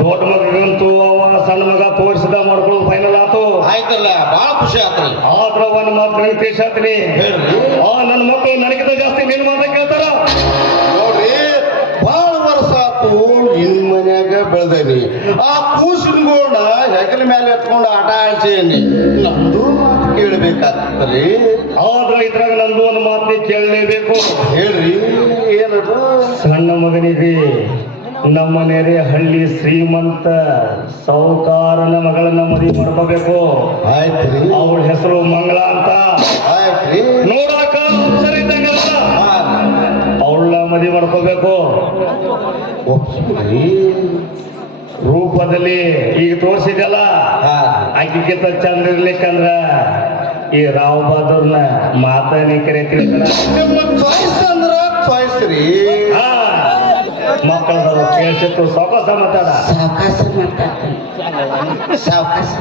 ದೊಡ್ಡ ಮಗಂತೂ ಅವ ಸಣ್ಣ ಮಗ ತೋರಿಸಿದ ಮಾಡ್ಕೊಳ್ಳೋದು ಫೈನಲ್ ಆತು. ಆಯ್ತಲ್ಲ, ಬಾಳ ಖುಷಿ ಆತ್ರಿ. ಆದ್ರ ಒಂದ್ ಮಾತು ನನಗೆ ತಿಳಿಸಾತೀನಿ, ನನ್ನ ಮಕ್ಕಳು ನನಗಿಂತ ಜಾಸ್ತಿ ನಿನ್ನ ಮಾತ ಕೇಳ್ತಾರ. ನೋಡ್ರಿ, ಬಾಳ ವರ್ಷ ಆತು ನಿನ್ ಮನ್ಯಾಗ ಬೆಳೆದೇನಿ. ಆ ಕೂಸಿನ್ಗೋಣ ಹೆಗಲ ಮೇಲೆ ಎತ್ಕೊಂಡು ಆಟ ಆಡ್ಸೇನಿ. ನಮ್ದು ಮಾತು ಕೇಳಬೇಕಾಗ್ತದ್ರಿ. ಆದ್ರ ಇದ್ರಾಗ ನಂದು ಒಂದು ಮಾತು ಕೇಳಲೇಬೇಕು. ಹೇಳ್ರಿ, ಏನದು? ಸಣ್ಣ ಮಗನಿಗೆ ನಮ್ಮ ನೆರೆ ಹಳ್ಳಿ ಶ್ರೀಮಂತ ಸಾಹುಕಾರನ ಮಗಳನ್ನ ಮದುವೆ ಮಾಡ್ಕೋಬೇಕು. ಆಯ್ತ್ರಿ. ಅವಳ ಹೆಸರು ಮಂಗಳ ಅಂತ. ಆಯ್ತ್ರಿ. ನೋಡಾಕ ಸರಿ ಇದ್ದಂಗಲ್ಲ, ಅವಳನ್ನ ಮದುವೆ ಮಾಡ್ಕೋಬೇಕು. ಒಪ್ಸ್ರಿ. ರೂಪದಲ್ಲಿ ಈಗ ತೋರಿಸಿದಲ್ಲ, ಆಕಿಗಿಂತ ಚಂದ್ರ ಇರ್ಲಿಕ್ಕಂದ್ರ ಈ ರಾವ್ ಬಹದ್ದೂರ್ನ ಮಾತಾಡಿ ಕರಿತೀವಿ. ನಿಮ್ಮ ಚಾಯ್ಸ್ ಅಂದ್ರ ಚಾಯ್ಸ್ ರೀ. ಮಕ್ಕಳ ಕೇಳಿಸಿತ್ತು. ಸಾವಕಾಶ ಮಾತಾಡ. ಸಾವಕಾಶ ಮಾತಾಡ್ತೀನಿ. ಸಾವಕಾಶ.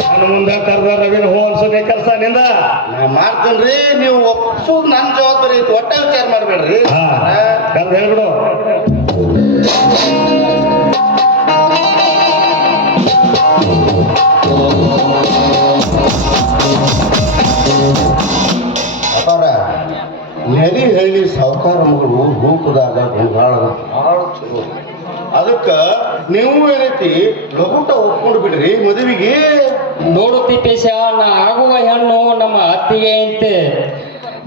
ನನ್ನ ಮುಂದೆ ಕರೆದ ರವಿನ ಹೋ ಅನ್ಸೋದೇ ಕೆಲಸ ನಿಂದ. ನಾ ಮಾಡ್ತೇನ್ರಿ. ನೀವು ಒಪ್ಸೋದು ನನ್ನ ಜವಾಬ್ದಾರಿ ಐತಿ. ಒಟ್ಟ ವಿಚಾರ ಮಾಡ್ಬೇಡ್ರಿ. ಕರೆದು ಹೇಳ್ಬಿಡು. ಅಪಾರ ನೆರಿ ಹಳ್ಳಿ ಸಾಹುಕಾರ ಮಗಳು ರೂಪದಾಗ ಬಂಗಾಳ ಭಾಳ ಚಲೋ. ಅದಕ್ಕ ನೀವು ಏನೈತಿ ಲಗುಟ ಒಪ್ಕೊಂಡು ಬಿಡ್ರಿ ಮದುವೆಗೆ. ನೋಡು ತಿಪ್ಪೇಶ, ನಾ ಆಗುವ ಹೆಣ್ಣು ನಮ್ಮ ಅತ್ತಿಗೆ ಅಂತೆ.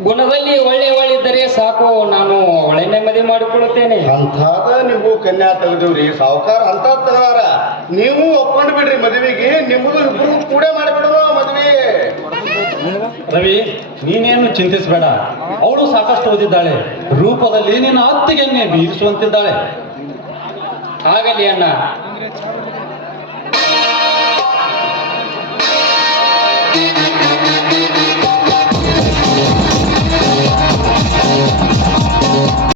ಗುಣದಲ್ಲಿ ಒಳ್ಳೆಯವಳಿದ್ದರೆ ಸಾಕು, ನಾನು ಅವಳನ್ನೇ ಮದುವೆ ಮಾಡಿಕೊಳ್ಳುತ್ತೇನೆ. ಅಂತಾದ ನೀವು ಕನ್ಯಾ ತೆಗೆದಿವ್ರಿ. ಸಾಹುಕಾರ ಅಂತ ತೆಗದಾರ. ನೀವು ಒಪ್ಕೊಂಡು ಬಿಡ್ರಿ ಮದುವೆಗೆ. ನಿಮ್ಮದು ಇಬ್ರು ಕೂಡ ಮಾಡಿಬಿಡುವ ಮದುವೆ. ರವಿ, ನೀನೇನು ಚಿಂತಿಸಬೇಡ. ಅವಳು ಸಾಕಷ್ಟು ಓದಿದ್ದಾಳೆ. ರೂಪದಲ್ಲಿ ನಿನ್ನ ಅತ್ತಿಗೆನ್ನೇ ಬೀರಿಸುವಂತಿದ್ದಾಳೆ. ಆಗಲಿ ಅಣ್ಣ.